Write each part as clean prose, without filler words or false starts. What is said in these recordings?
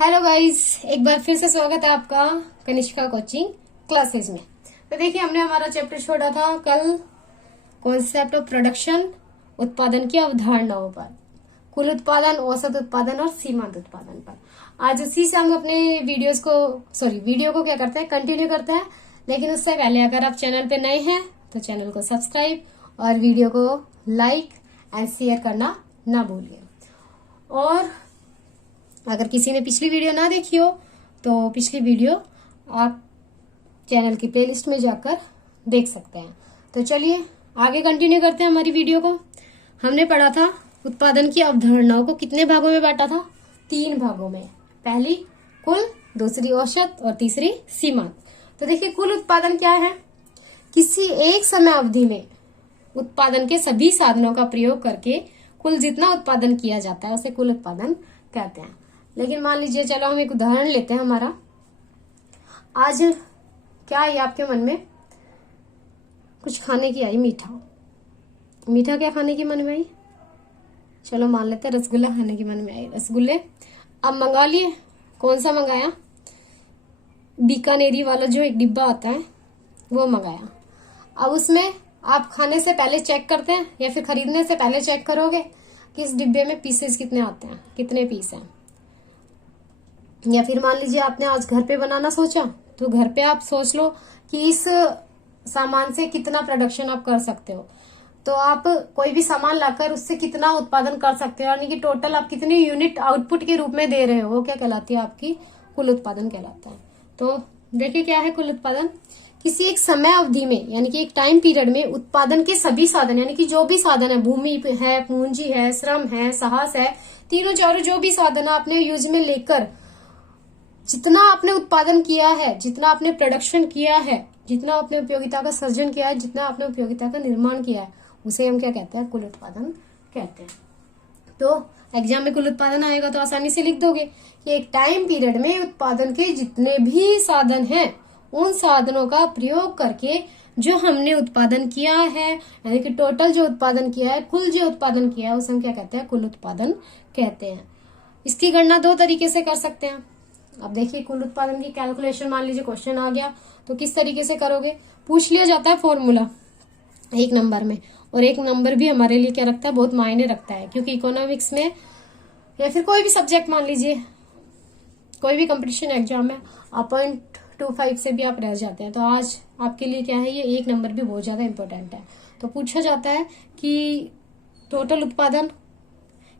Hello guys, एक बार फिर से स्वागत है आपका कनिष्का कोचिंग क्लासेस में। तो देखिए, हमने हमारा चैप्टर छोड़ा था कल कॉन्सेप्ट ऑफ प्रोडक्शन, उत्पादन की अवधारणाओं पर, कुल उत्पादन, औसत उत्पादन और सीमांत उत्पादन पर। आज उसी से हम अपने वीडियो को क्या करते हैं, कंटिन्यू करते हैं। लेकिन उससे पहले अगर आप चैनल पे नए हैं तो चैनल को सब्सक्राइब और वीडियो को लाइक एंड शेयर करना ना भूलिए। और अगर किसी ने पिछली वीडियो ना देखी हो तो पिछली वीडियो आप चैनल की प्लेलिस्ट में जाकर देख सकते हैं। तो चलिए आगे कंटिन्यू करते हैं हमारी वीडियो को। हमने पढ़ा था उत्पादन की अवधारणाओं को कितने भागों में बांटा था? 3 भागों में। पहली कुल, दूसरी औसत और तीसरी सीमांत। तो देखिए, कुल उत्पादन क्या है? किसी एक समय अवधि में उत्पादन के सभी साधनों का प्रयोग करके कुल जितना उत्पादन किया जाता है उसे कुल उत्पादन कहते हैं। लेकिन मान लीजिए, चलो हम एक उदाहरण लेते हैं हमारा। आज क्या आई आपके मन में? कुछ खाने की आई, मीठा क्या खाने की मन में आई? चलो मान लेते हैं रसगुल्ला खाने की मन में आई। रसगुल्ले अब मंगा लिए। कौन सा मंगाया? बीकानेरी वाला जो एक डिब्बा आता है वो मंगाया। अब उसमें आप खाने से पहले चेक करते हैं या फिर खरीदने से पहले चेक करोगे कि इस डिब्बे में पीसेस कितने आते हैं, कितने पीस हैं। या फिर मान लीजिए आपने आज घर पे बनाना सोचा, तो घर पे आप सोच लो कि इस सामान से कितना प्रोडक्शन आप कर सकते हो। तो आप कोई भी सामान लाकर उससे कितना उत्पादन कर सकते हो, यानी कि टोटल आप कितनी यूनिट आउटपुट के रूप में दे रहे हो, वो क्या कहलाती है? आपकी कुल उत्पादन कहलाता है। तो देखिए क्या है कुल उत्पादन? किसी एक समय अवधि में, यानी कि एक टाइम पीरियड में उत्पादन के सभी साधन, यानी कि जो भी साधन है, भूमि है, पूंजी है, श्रम है, साहस है, तीनों चारों जो भी साधन आपने यूज में लेकर जितना आपने उत्पादन किया है, जितना आपने प्रोडक्शन किया है, जितना आपने उपयोगिता का सर्जन किया है, जितना आपने उपयोगिता का निर्माण किया है, उसे हम क्या कहते हैं? कुल उत्पादन कहते हैं। तो एग्जाम में कुल उत्पादन आएगा तो आसानी से लिख दोगे कि एक टाइम पीरियड में उत्पादन के जितने भी साधन हैं, उन साधनों का प्रयोग करके जो हमने उत्पादन किया है, यानी कि टोटल जो उत्पादन किया है, कुल जो उत्पादन किया है, उसे हम क्या कहते हैं? कुल उत्पादन कहते हैं। इसकी गणना 2 तरीके से कर सकते हैं। अब देखिए, कुल उत्पादन की कैलकुलेशन, मान लीजिए क्वेश्चन आ गया तो किस तरीके से करोगे? पूछ लिया जाता है फॉर्मूला 1 नंबर में, और 1 नंबर भी हमारे लिए क्या रखता है? बहुत मायने रखता है, क्योंकि इकोनॉमिक्स में या फिर कोई भी सब्जेक्ट, मान लीजिए कोई भी कंपटीशन एग्जाम में 0.25 से भी आप रह जाते हैं, तो आज आपके लिए क्या है? ये 1 नंबर भी बहुत ज्यादा इंपॉर्टेंट है। तो पूछा जाता है कि टोटल उत्पादन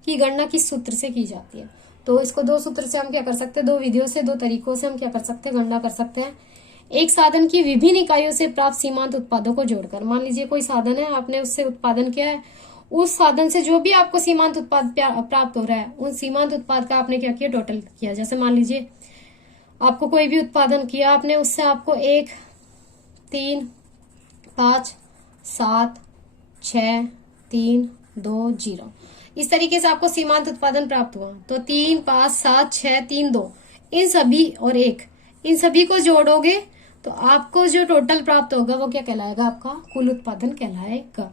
की गणना किस सूत्र से की जाती है? तो इसको 2 सूत्र से हम क्या कर सकते हैं? 2 विधियों से, 2 तरीकों से हम क्या कर सकते हैं? गणना कर सकते हैं। एक साधन की विभिन्न इकाइयों से प्राप्त सीमांत उत्पादों को जोड़कर, मान लीजिए कोई साधन है, आपने उससे उत्पादन किया है, उस साधन से जो भी आपको सीमांत उत्पाद प्राप्त हो रहा है, उन सीमांत उत्पाद का आपने क्या किया? टोटल किया। जैसे मान लीजिए आपको कोई भी उत्पादन किया आपने, उससे आपको 1, 3, 5, 7, 6, 3, 2, 0 इस तरीके से आपको सीमांत उत्पादन प्राप्त हुआ। तो 3, 5, 7, 6, 3, 2 इन सभी और 1 इन सभी को जोड़ोगे तो आपको जो टोटल प्राप्त होगा वो क्या कहलाएगा? आपका कुल उत्पादन कहलाएगा।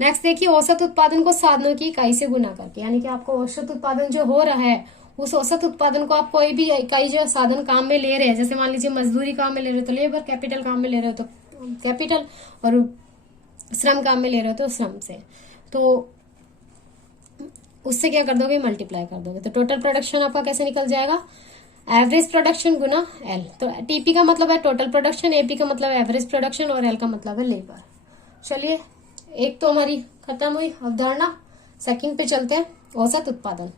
नेक्स्ट देखिए, औसत उत्पादन को साधनों की इकाई से गुना करके, यानी कि आपको औसत उत्पादन जो हो रहा है, उस औसत उत्पादन को आप कोई भी इकाई जो साधन काम में ले रहे हैं, जैसे मान लीजिए मजदूरी काम में ले रहे हो तो लेबर, कैपिटल काम में ले रहे हो तो कैपिटल, और श्रम काम में ले रहे हो तो श्रम से, तो उससे क्या कर दोगे? मल्टीप्लाई कर दोगे। तो टोटल प्रोडक्शन आपका कैसे निकल जाएगा? एवरेज प्रोडक्शन गुना एल। तो टीपी का मतलब है टोटल प्रोडक्शन, एपी का मतलब एवरेज प्रोडक्शन, और एल का मतलब है लेबर। चलिए, एक तो हमारी खत्म हुई अवधारणा। सेकंड पे चलते हैं, औसत उत्पादन।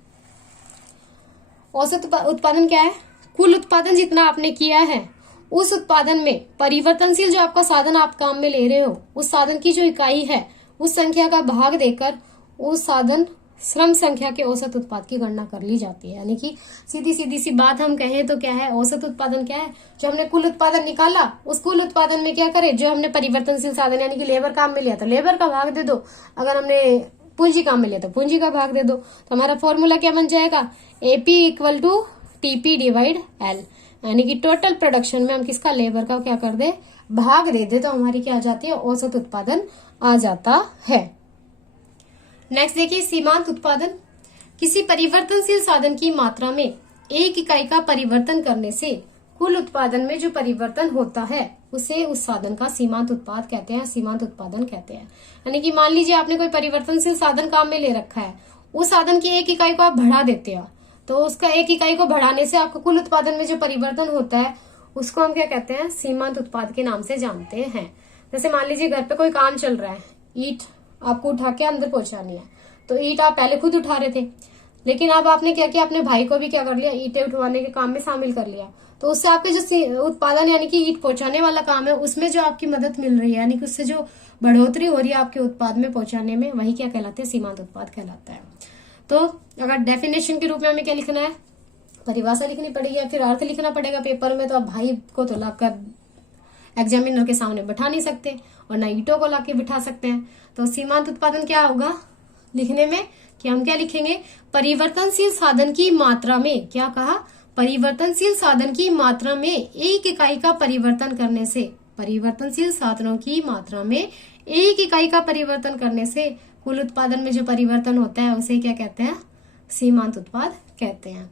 औसत उत्पादन क्या है? कुल उत्पादन जितना आपने किया है, उस उत्पादन में परिवर्तनशील जो आपका साधन आप काम में ले रहे हो, उस साधन की जो इकाई है, उस संख्या का भाग देकर उस साधन श्रम संख्या के औसत उत्पाद की गणना कर ली जाती है। यानी कि सीधी सी बात हम कहें तो क्या है? औसत उत्पादन क्या है? जो हमने कुल उत्पादन निकाला, उस कुल उत्पादन में क्या करें? जो हमने परिवर्तनशील साधन यानी कि लेबर काम में लिया तो लेबर का भाग दे दो, अगर हमने पूंजी काम में लिया तो पूंजी का भाग दे दो। तो हमारा फॉर्मूला क्या बन जाएगा? AP equal to TP divide L, यानी कि टोटल प्रोडक्शन में हम किसका? लेबर का क्या कर दे? भाग दे दे, तो हमारी क्या आ जाती है? औसत उत्पादन आ जाता है। नेक्स्ट देखिए, सीमांत उत्पादन। किसी परिवर्तनशील साधन की मात्रा में एक इकाई का परिवर्तन करने से कुल उत्पादन में जो परिवर्तन होता है उसे उस साधन का सीमांत उत्पाद कहते हैं, सीमांत उत्पादन कहते हैं। यानी कि मान लीजिए आपने कोई परिवर्तनशील साधन काम में ले रखा है, उस साधन की एक इकाई को आप बढ़ा देते हो, तो उसका एक इकाई को बढ़ाने से आपका कुल उत्पादन में जो परिवर्तन होता है उसको हम क्या कहते हैं, सीमांत उत्पाद के नाम से जानते हैं। जैसे मान लीजिए घर पे कोई काम चल रहा है, ईंट आपको उठा के अंदर पहुंचानी है, तो ईंट आप पहले खुद उठा रहे थे, लेकिन अब आपने क्या किया, अपने भाई को भी क्या कर लिया, ईंटें उठवाने के काम में शामिल कर लिया। तो उससे आपके जो उत्पादन यानी कि ईंट पहुंचाने वाला काम है उसमें जो आपकी मदद मिल रही है, यानी कि उससे जो बढ़ोतरी हो रही है आपके उत्पाद में पहुंचाने में, वही क्या कहलाते हैं, सीमांत उत्पाद कहलाता है। तो अगर डेफिनेशन के रूप में हमें क्या लिखना है, परिभाषा लिखनी पड़ेगी या फिर अर्थ लिखना पड़ेगा पेपर में। तो अब भाई को तो लाकर एग्जामिनर के सामने बैठा नहीं सकते और ना ईंटों को लाके बिठा सकते हैं। तो सीमांत उत्पादन क्या होगा लिखने में कि हम क्या लिखेंगे, परिवर्तनशील साधन की मात्रा में, क्या कहा, परिवर्तनशील साधन की मात्रा में एक इकाई का परिवर्तन करने से, परिवर्तनशील साधनों की मात्रा में एक इकाई का परिवर्तन करने से कुल उत्पादन में जो परिवर्तन होता है उसे क्या कहते हैं, सीमांत उत्पाद कहते हैं।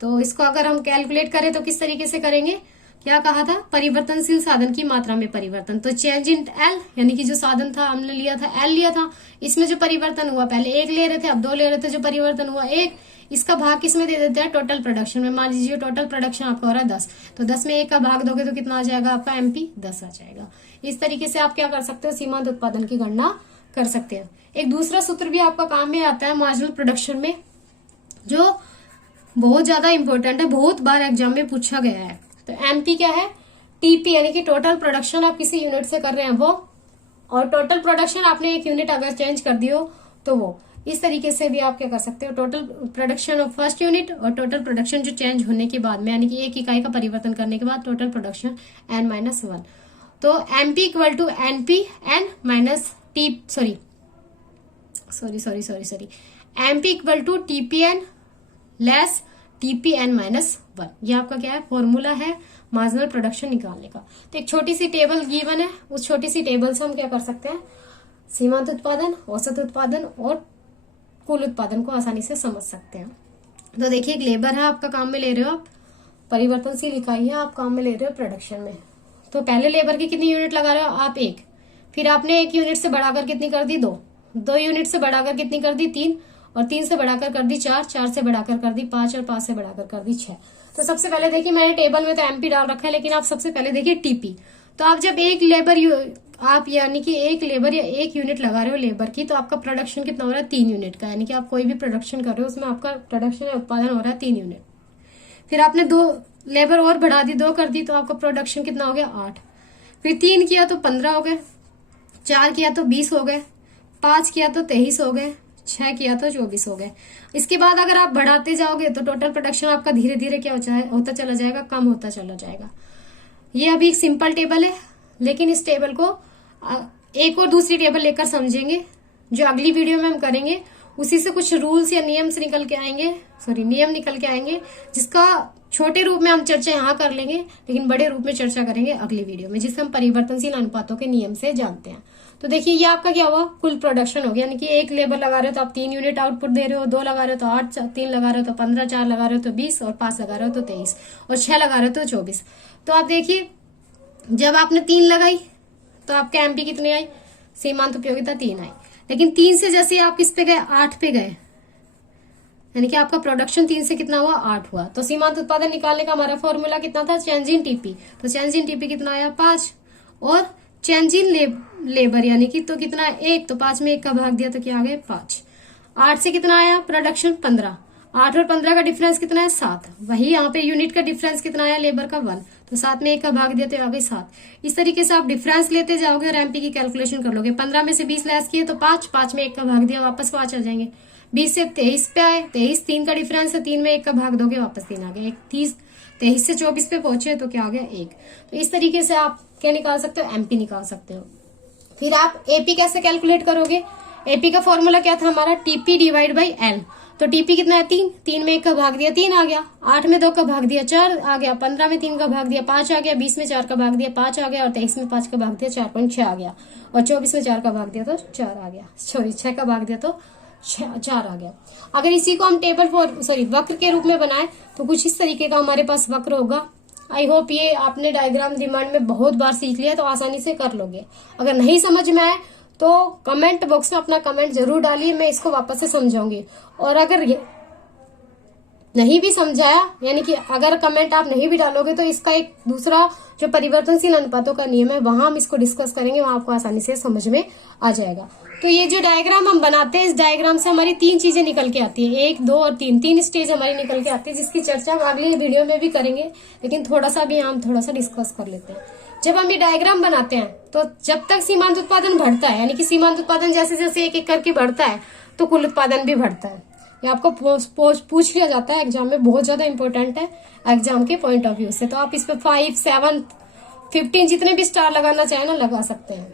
तो इसको अगर हम कैलकुलेट करें तो किस तरीके से करेंगे, क्या कहा था, परिवर्तनशील साधन की मात्रा में परिवर्तन, तो चेंज इन एल, यानी कि जो साधन था हमने लिया था एल लिया था, इसमें जो परिवर्तन हुआ, पहले 1 ले रहे थे अब 2 ले रहे थे, जो परिवर्तन हुआ 1, इसका भाग किसमें दे देते हैं, टोटल प्रोडक्शन में। मान लीजिए टोटल प्रोडक्शन आपका हो रहा है 10, तो 10 में 1 का भाग दोगे तो कितना आ जाएगा आपका, MP 10 आ जाएगा। इस तरीके से आप क्या कर सकते हो, सीमांत उत्पादन की गणना कर सकते हैं। एक दूसरा सूत्र भी आपका काम में आता है मार्जिनल प्रोडक्शन में, जो बहुत ज्यादा इंपॉर्टेंट है, बहुत बार एग्जाम में पूछा गया है। तो MP क्या है, TP यानी कि टोटल प्रोडक्शन आप किसी यूनिट से कर रहे हैं वो, और टोटल प्रोडक्शन आपने एक यूनिट अगर चेंज कर दियो तो वो। इस तरीके से भी आप क्या कर सकते हो, total production of first unit और टोटल प्रोडक्शन जो चेंज होने के बाद में, यानी कि एक इकाई का परिवर्तन करने के बाद टोटल प्रोडक्शन n-1। तो MP equal to NP n minus T sorry MP equal to TPn less TPn-1। ये आपका क्या है, फॉर्मूला है मार्जिनल प्रोडक्शन निकालने का। तो एक छोटी सी टेबल गिवन है, उस छोटी सी टेबल से हम क्या कर सकते हैं, सीमांत उत्पादन, औसत उत्पादन और कुल उत्पादन को आसानी से समझ सकते हैं। तो देखिए एक लेबर है आपका, काम में ले रहे हो आप, परिवर्तनशील इकाई है, आप काम में ले रहे हो प्रोडक्शन में। तो पहले लेबर की कितनी यूनिट लगा रहे हो आप, 1, फिर आपने 1 यूनिट से बढ़ाकर कितनी कर दी, 2 यूनिट से बढ़ाकर कितनी कर दी, 3, और 3 से बढ़ाकर कर दी 4, 4 से बढ़ाकर कर दी 5, और 5 से बढ़ाकर कर दी 6। तो सबसे पहले देखिए मैंने टेबल में तो MP डाल रखा है, लेकिन आप सबसे पहले देखिए TP। तो आप जब एक लेबर आप यानी कि एक लेबर या 1 यूनिट लगा रहे हो लेबर की, तो आपका प्रोडक्शन कितना हो रहा है, 3 यूनिट का। यानी कि आप कोई भी प्रोडक्शन कर रहे हो उसमें आपका प्रोडक्शन या उत्पादन हो रहा है 3 यूनिट। फिर आपने 2 लेबर और बढ़ा दी, 2 कर दी, तो आपका प्रोडक्शन कितना हो गया, 8। फिर 3 किया तो 15 हो गए, 4 किया तो 20 हो गए, 5 किया तो 23 हो गए, 6 किया तो 24 हो गए। इसके बाद अगर आप बढ़ाते जाओगे तो टोटल प्रोडक्शन आपका धीरे धीरे क्या होता चला जाएगा, कम होता चला जाएगा। ये अभी एक सिंपल टेबल है, लेकिन इस टेबल को एक और दूसरी टेबल लेकर समझेंगे, जो अगली वीडियो में हम करेंगे। उसी से कुछ रूल्स या नियम से निकल के आएंगे, नियम निकल के आएंगे, जिसका छोटे रूप में हम चर्चा यहाँ कर लेंगे, लेकिन बड़े रूप में चर्चा करेंगे अगली वीडियो में, जिसे हम परिवर्तनशील अनुपातों के नियम से जानते हैं। तो देखिए ये आपका क्या हुआ, कुल प्रोडक्शन हो गया, यानी कि 1 लेबर लगा रहे हो तो आप 3 यूनिट आउटपुट दे रहे हो, 2 लगा रहे हो तो 8, 3 लगा रहे हो तो 15, 4 लगा रहे हो तो 20, और 5 लगा रहे हो तो 23, और 6 लगा रहे हो तो 24। तो आप देखिए जब आपने 3 लगाई तो आपका MP कितने आई, सीमांत उपयोगिता 3 आई। लेकिन 3 से जैसे आप किस पे गए, 8 पे गए, यानी कि आपका प्रोडक्शन 3 से कितना हुआ, 8 हुआ। तो सीमांत उत्पादन निकालने का हमारा फॉर्मूला कितना था, चेंज इन TP। तो चेंज इन TP कितना आया, 5, और चेंज इन लेबर यानी कि तो कितना है, 1, तो 5 में 1 का भाग दिया तो क्या आ गया, 5। 8 से कितना आया प्रोडक्शन, 15, 8 और 15 का डिफरेंस कितना है, 7। वही यहाँ पे यूनिट का डिफरेंस कितना आया, लेबर का 1, तो 7 में 1 का भाग दिया तो आ गई 7। इस तरीके से आप डिफरेंस लेते जाओगे और MP की कैलकुलेशन कर लोगे। 15 में से 20 लेस किए तो 5, 5 में 1 का भाग दिया वापस 5 आ जाएंगे। 20 से 23 पे आए, 23, 3 का डिफरेंस है, 3 में 1 का भाग दोगे वापस 3 आ गया। 23 से 24 पे पहुंचे तो क्या आ गया, 1। तो इस तरीके से आप क्या निकाल सकते हो, MP निकाल सकते हो। फिर आप AP कैसे कैलकुलेट करोगे, AP का फॉर्मूला क्या था हमारा, TP डिवाइड बाई L। तो TP कितना है, 3, 3 में 1 का भाग दिया 3 आ गया, 8 में 2 का भाग दिया 4 आ गया, 15 में 3 का भाग दिया 5 आ गया, 20 में 4 का भाग दिया 5 आ गया, और 23 में 5 का भाग दिया 4.6 आ गया, और 24 में 4 का भाग दिया तो 4 आ गया, 6 का भाग दिया तो 4 आ गया। अगर इसी को हम वक्र के रूप में बनाए तो कुछ इस तरीके का हमारे पास वक्र होगा। आई होप ये आपने डायग्राम रिमांड में बहुत बार सीख लिया तो आसानी से कर लोगे। अगर नहीं समझ में आए तो कमेंट बॉक्स में अपना कमेंट जरूर डालिए, मैं इसको वापस से समझाऊंगी। और अगर नहीं भी समझाया, यानी कि अगर कमेंट आप नहीं भी डालोगे तो इसका एक दूसरा जो परिवर्तनशील अनुपातों का नियम है वहां हम इसको डिस्कस करेंगे, वहां आपको आसानी से समझ में आ जाएगा। तो ये जो डायग्राम हम बनाते हैं, इस डायग्राम से हमारी 3 चीजें निकल के आती है, 1, 2 और 3 स्टेज हमारी निकल के आती है, जिसकी चर्चा हम अगली वीडियो में भी करेंगे। लेकिन थोड़ा सा भी हम थोड़ा सा डिस्कस कर लेते हैं। जब हम ये डायग्राम बनाते हैं तो जब तक सीमांत उत्पादन बढ़ता है, यानी कि सीमांत उत्पादन जैसे जैसे एक करके बढ़ता है तो कुल उत्पादन भी बढ़ता है। ये आपको पूछ लिया जाता है एग्जाम में, बहुत ज्यादा इंपॉर्टेंट है एग्जाम के पॉइंट ऑफ व्यू से। तो आप इस पे 5, 7, 15 जितने भी स्टार लगाना चाहे ना लगा सकते हैं।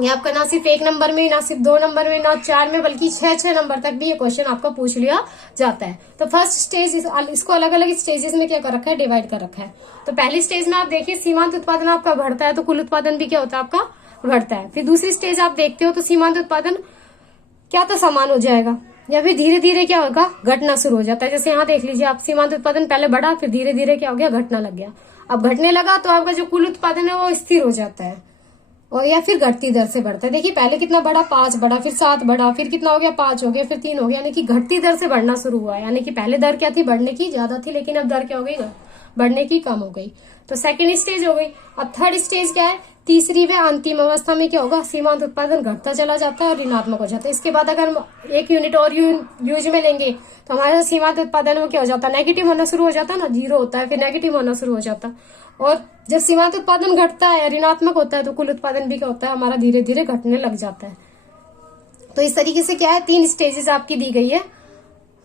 ये आपका ना सिर्फ 1 नंबर में, ना सिर्फ 2 नंबर में, ना 4 में, बल्कि 6 नंबर तक भी ये क्वेश्चन आपका पूछ लिया जाता है। तो फर्स्ट स्टेज इसको अलग अलग स्टेजेस में क्या कर रखा है, डिवाइड कर रखा है। तो पहली स्टेज में आप देखिए सीमांत उत्पादन आपका बढ़ता है तो कुल उत्पादन भी क्या होता है आपका बढ़ता है। फिर दूसरी स्टेज आप देखते हो तो सीमांत उत्पादन क्या तो समान हो जाएगा या फिर धीरे धीरे क्या होगा, घटना शुरू हो जाता है। जैसे यहाँ देख लीजिए आप, सीमांत उत्पादन पहले बढ़ा, फिर धीरे धीरे क्या हो गया, घटना लग गया। अब घटने लगा तो आपका जो कुल उत्पादन है वो स्थिर हो जाता है और या फिर घटती दर से बढ़ता है। देखिए पहले कितना बढ़ा, 5 बढ़ा, फिर 7 बढ़ा, फिर कितना हो गया, 5 हो गया, फिर 3 हो गया, यानी कि घटती दर से बढ़ना शुरू हुआ है। यानी कि पहले दर क्या थी, बढ़ने की ज्यादा थी, लेकिन अब दर क्या हो गई, बढ़ने की कम हो गई। तो सेकेंड स्टेज हो गई। अब थर्ड स्टेज क्या है, तीसरी व अंतिम अवस्था में क्या होगा, सीमांत उत्पादन घटता चला जाता है और ऋणात्मक हो जाता है। इसके बाद अगर हम 1 यूनिट और यूज में लेंगे तो हमारा सीमांत उत्पादन में क्या हो जाता है, नेगेटिव होना शुरू हो जाता है ना, 0 होता है, फिर नेगेटिव होना शुरू हो जाता है। और जब सीमांत उत्पादन घटता है, ऋणात्मक होता है, तो कुल उत्पादन भी क्या होता है हमारा, धीरे धीरे घटने लग जाता है। तो इस तरीके से क्या है, 3 स्टेजेस आपकी दी गई है।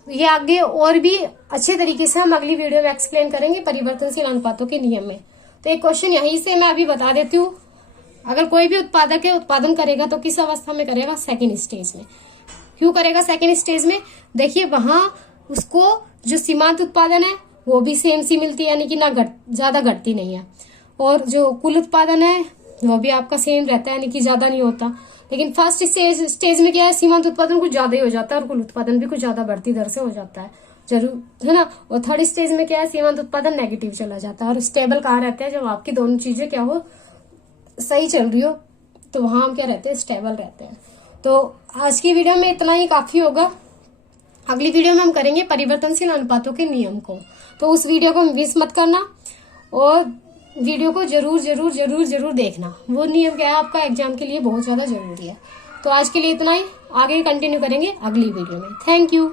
ये आगे और भी अच्छे तरीके से हम अगली वीडियो में एक्सप्लेन करेंगे परिवर्तनशील अनुपातों के नियम में। तो एक क्वेश्चन यहीं से मैं अभी बता देती हूँ, अगर कोई भी उत्पादक है उत्पादन करेगा तो किस अवस्था में करेगा, सेकेंड स्टेज में। क्यों करेगा सेकेंड स्टेज में, देखिए वहां उसको जो सीमांत उत्पादन है वो भी सेम सी मिलती है, यानी कि ना ज्यादा घटती नहीं है, और जो कुल उत्पादन है वो भी आपका सेम रहता है, यानी कि ज्यादा नहीं होता। लेकिन फर्स्ट स्टेज में क्या है, सीमांत उत्पादन कुछ ज्यादा ही हो जाता है और कुल उत्पादन भी कुछ ज्यादा बढ़ती दर से हो जाता है, जरूर है ना। और थर्ड स्टेज में क्या है, सीमांत उत्पादन नेगेटिव चला जाता है और स्टेबल कहाँ रहते हैं, जब आपकी दोनों चीजें क्या हो, सही चल रही हो, तो वहां हम क्या रहते हैं, स्टेबल रहते हैं। तो आज की वीडियो में इतना ही काफी होगा। अगली वीडियो में हम करेंगे परिवर्तनशील अनुपातों के नियम को, तो उस वीडियो को मिस मत करना और वीडियो को जरूर जरूर जरूर जरूर देखना। वो नियम क्या है आपका एग्जाम के लिए बहुत ज्यादा जरूरी है। तो आज के लिए इतना ही, आगे कंटिन्यू करेंगे अगली वीडियो में। Thank you.